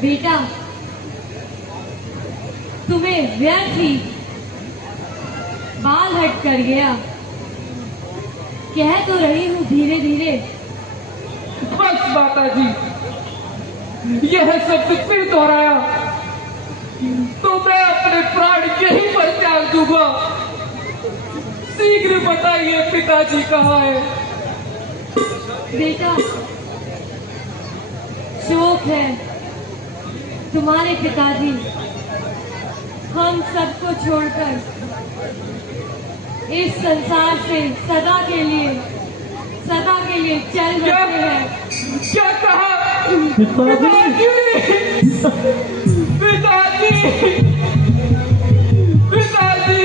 बेटा, तुम्हें व्यर्थ ही बाल हट कर गया। कह तो रही हूँ धीरे धीरे। बस माता जी, यह शब्द फिर दोहराया तो मैं अपने प्राण यहीं पर त्याग दूंगा। शीघ्र बताइए पिताजी कहाँ है? बेटा, शोक है तुम्हारे पिताजी हम सबको छोड़कर इस संसार से सदा के लिए चल बसे हैं। क्या कहा? पिताजी! पिताजी! पिताजी!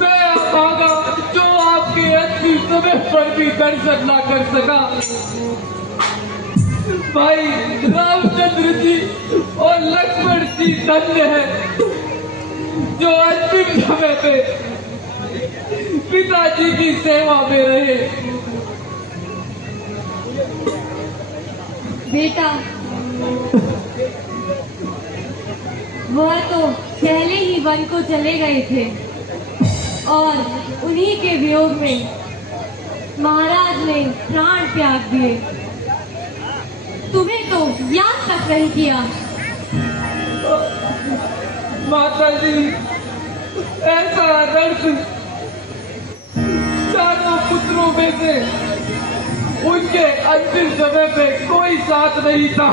मैं भागा जो आपके अंतिम समय पर भी दर्शन ना कर सका। भाई रामचंद्र जी और लक्ष्मण जी धन्य है जो अंतिम समय पे पिताजी की सेवा में रहे। बेटा, वह तो पहले ही वन को चले गए थे और उन्हीं के वियोग में महाराज ने प्राण त्याग दिए। तुम्हें तो याद तक नहीं किया। माता जी, ऐसा दर्द चारों पुत्रों में से उनके अंतिम समय पे कोई साथ नहीं था।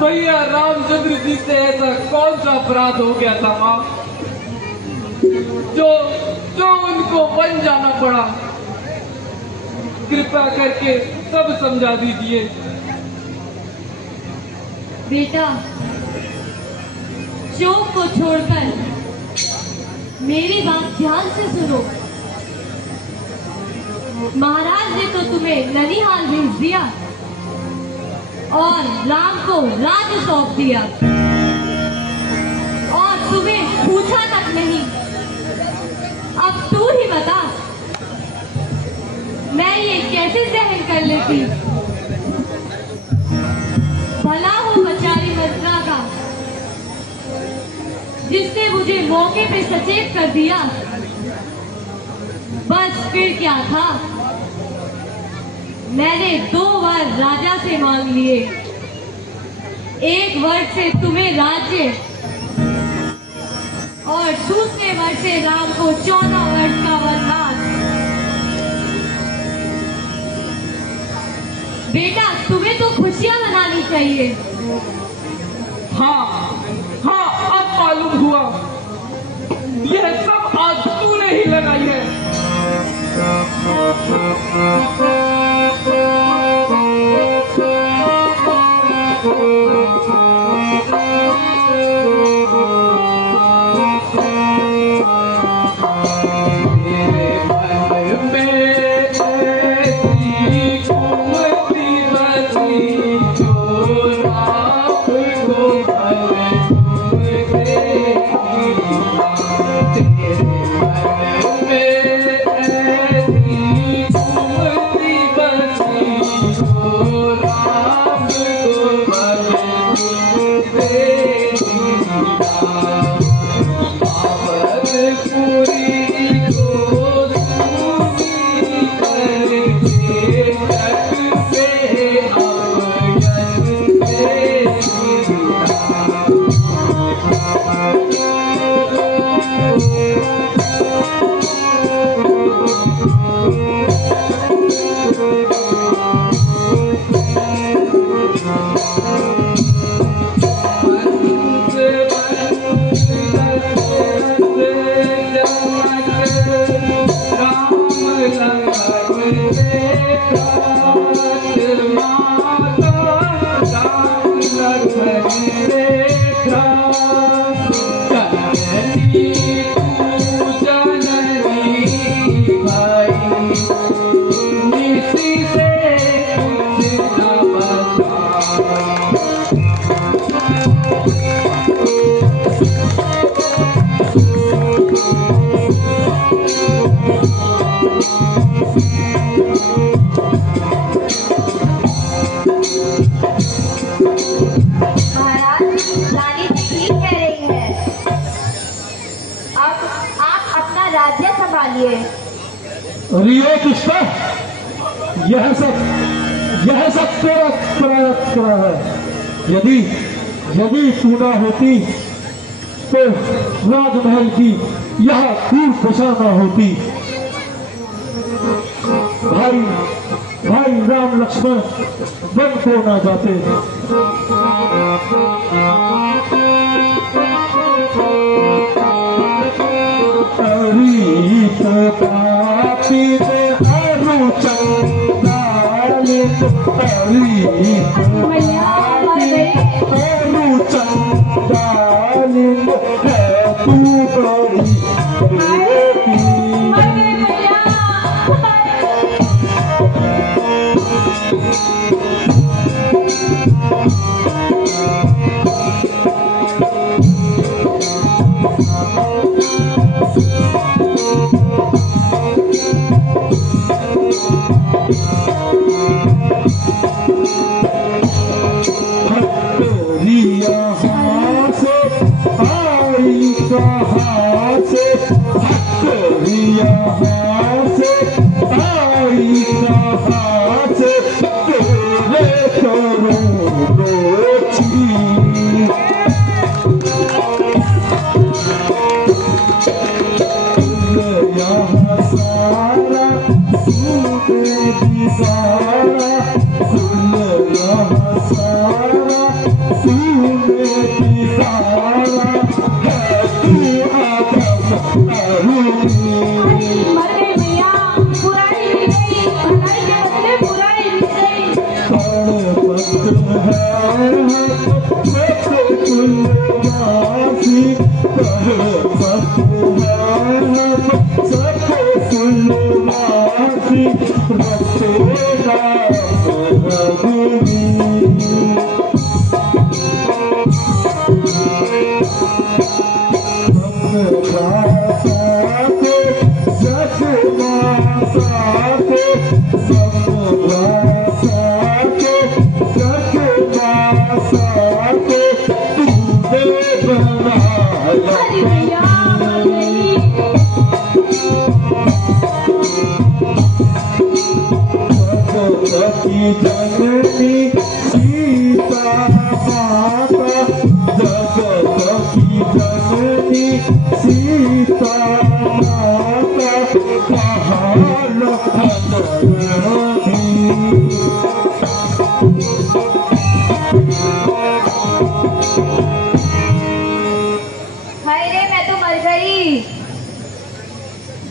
भैया रामचंद्र जी से ऐसा कौन सा अपराध हो गया था माँ जो उनको बन जाना पड़ा? कृपा करके सब समझा दीजिए। बेटा, शोक को छोड़कर मेरी बात ध्यान से सुनो। महाराज ने तो तुम्हें ननिहाल भेज दिया और राम को राज्य सौंप दिया और तुम्हें पूछा तक नहीं। अब तू ही बता, मैं ये कैसे सहन कर लेती? भला हो बेचारी मंत्रा का जिसने मुझे मौके पे सचेत कर दिया। बस फिर क्या था, मैंने 2 बार राजा से मांग लिए। एक वर्ष से तुम्हें राज्य और दूसरे वर्ष से राम को 14 वर्ष का वनवास। बेटा, तुम्हें तो खुशियां मनानी चाहिए। हाँ हाँ, अब मालूम हुआ यह सब आज तूने ही लगाई है। रियो पुष्पा, यह सब तेरा प्रयास है। यदि तू ना होती तो राजमहल की यह दुर्दशा न होती। भाई राम लक्ष्मण वन को ना जाते।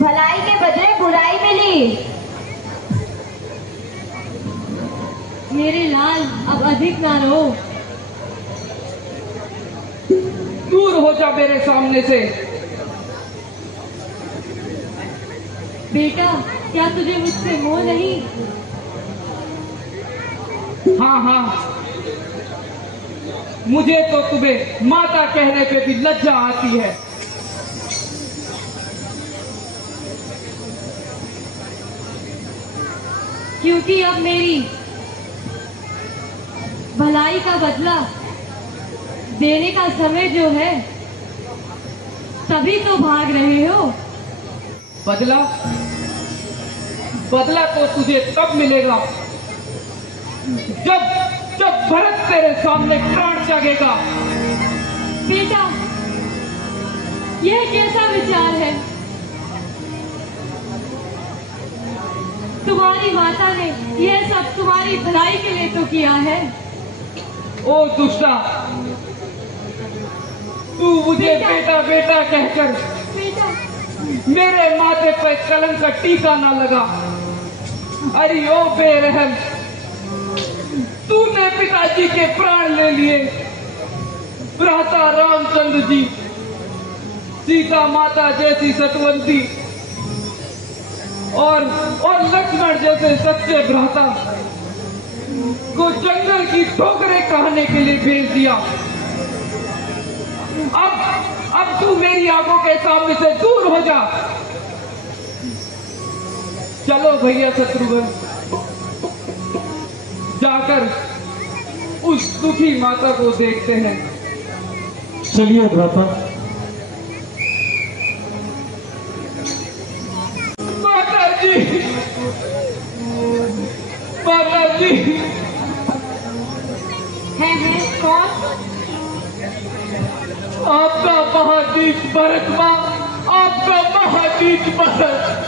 भलाई के बदले बुराई मिली। मेरे लाल अब अधिक ना रो। दूर हो जा मेरे सामने से। बेटा, क्या तुझे मुझसे मोह नहीं? हाँ हाँ, मुझे तो तुम्हें माता कहने पे भी लज्जा आती है। क्योंकि अब मेरी भलाई का बदला देने का समय जो है, तभी तो भाग रहे हो। बदला बदला तो तुझे तब मिलेगा जब जब भरत तेरे सामने प्राण त्यागेगा। बेटा, यह कैसा विचार है? तुम्हारी माता ने यह सब तुम्हारी भलाई के लिए तो किया है। ओ दुष्टा, तू मुझे बेटा। बेटा बेटा कहकर बेटा, मेरे माथे पर कलंक का टीका ना लगा। अरे ओ बेरहम, तूने पिताजी के प्राण ले लिए। भ्राता रामचंद्र जी, सीता माता जैसी सतवंती और लक्ष्मण जैसे सच्चे भ्राता को जंगल की ठोकरें कहने के लिए भेज दिया। अब तू मेरी आंखों के सामने से दूर हो जा। चलो भैया शत्रुघ्न, जाकर उस दुखी माता को देखते हैं। चलिए भ्राता। माता जी, माता जी। है कौन? आपका महादीप भरत मां, आपका महादीप भरत।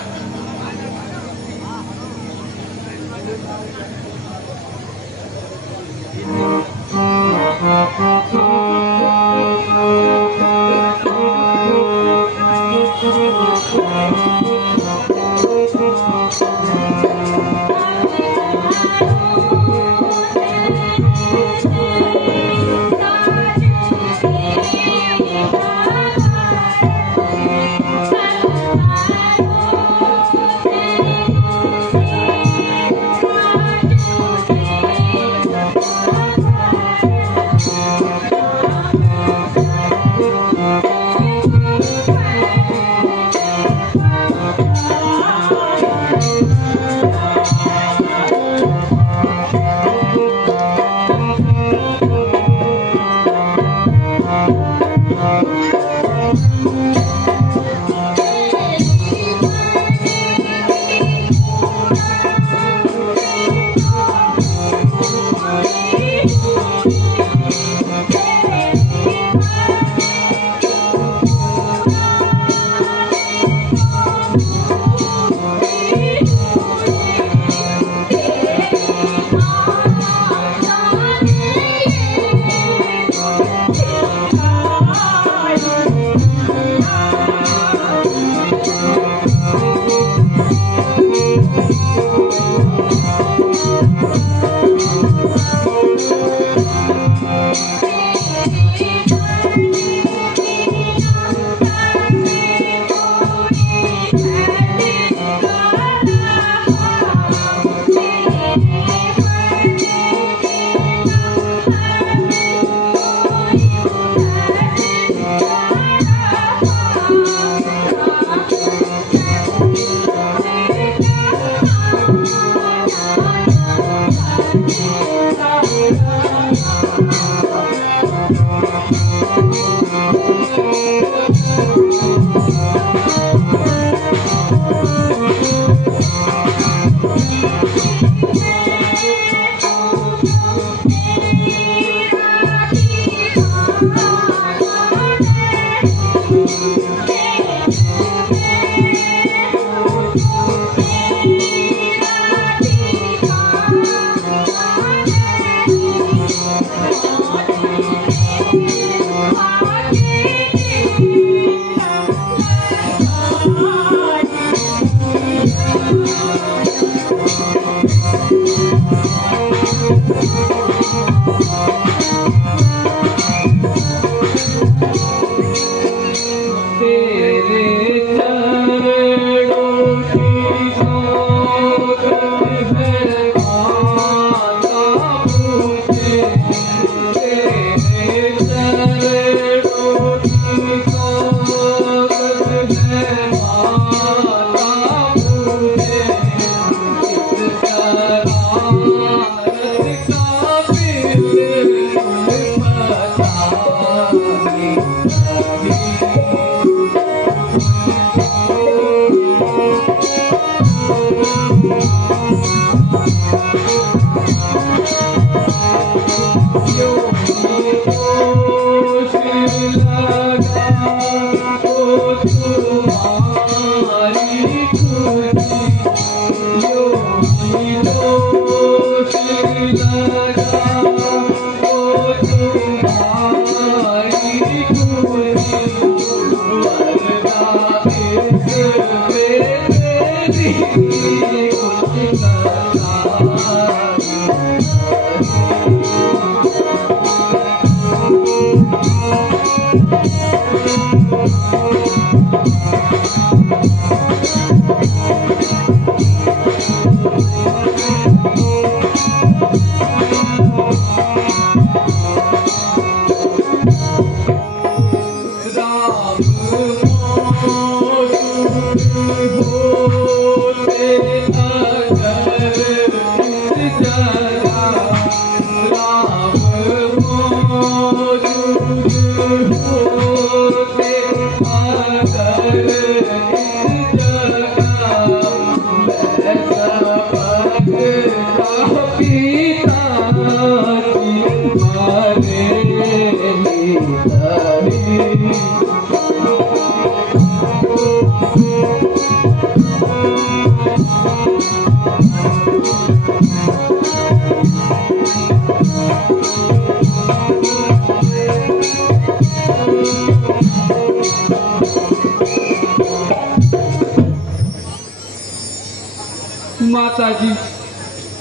माता जी,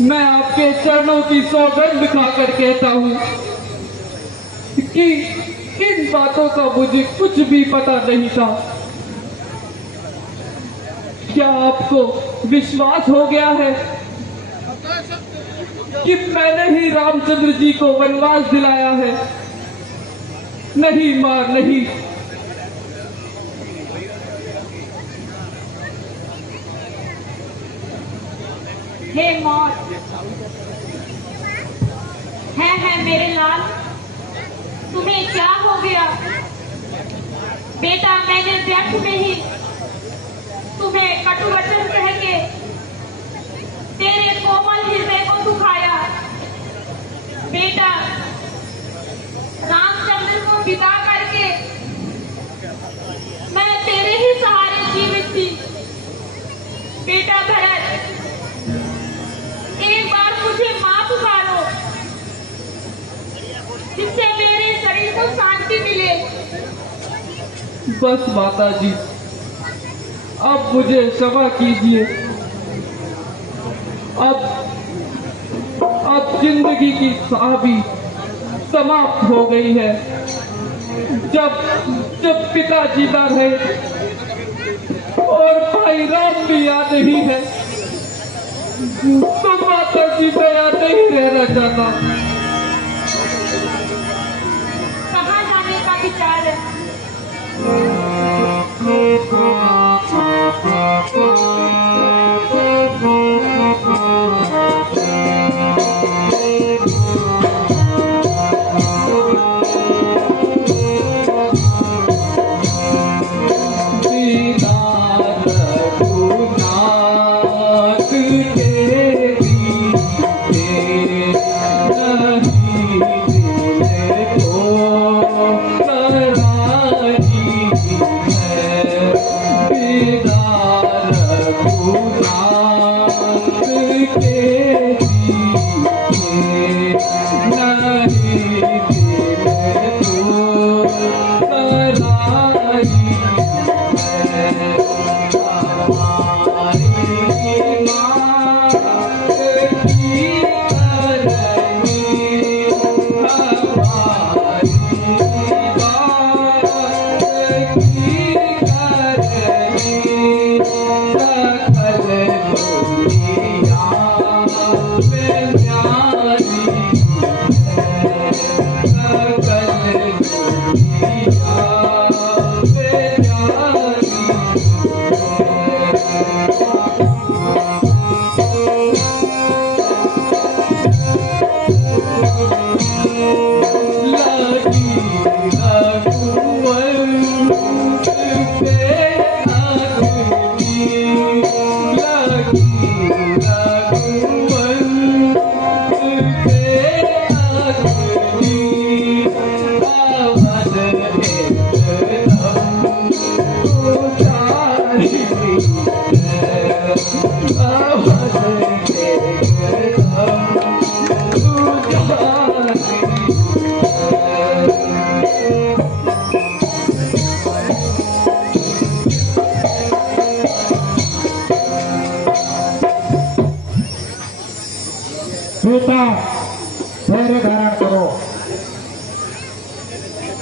मैं आपके चरणों की सौगंध खाकर कहता हूँ कि इन बातों का मुझे कुछ भी पता नहीं था। क्या आपको विश्वास हो गया है कि मैंने ही रामचंद्र जी को वनवास दिलाया है? नहीं मां, नहीं। हे मौत, है मेरे लाल, तुम्हें क्या हो गया? बेटा, मैंने व्यर्थ में ही तुम्हें कटु वचन कह के तेरे कोमल हृदय को दुखाया। बेटा, रामचंद्र को विदा करके मैं तेरे ही सहारे जीवित थी। बेटा भरत, एक बार मुझे मां पुकारो, जिससे मेरे शरीर को शांति मिले। बस माता जी, अब मुझे क्षमा कीजिए। अब जिंदगी की साबी समाप्त हो गई है। जब पिताजी ना रहे और भाई राम भी याद नहीं है, तो माता जी मैं यहाँ नहीं रहना चाहता। कहाँ जाने का विचार है?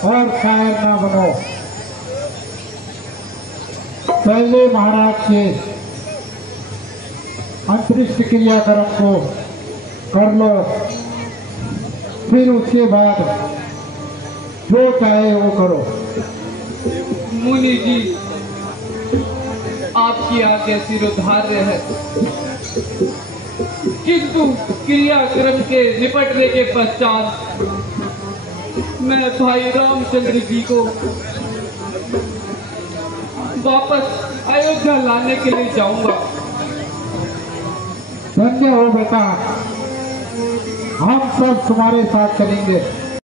और शायर ना बनो। पहले महाराज के अंतरिक्ष क्रियाक्रम को कर लो, फिर उसके बाद जो चाहे वो करो। मुनि जी, आपकी आज्ञा सिरोधार्य है, किंतु क्रियाक्रम के निपटने के पश्चात मैं भाई रामचंद्र जी को वापस अयोध्या लाने के लिए जाऊंगा। धन्य हो बेटा, हम सब तुम्हारे साथ चलेंगे।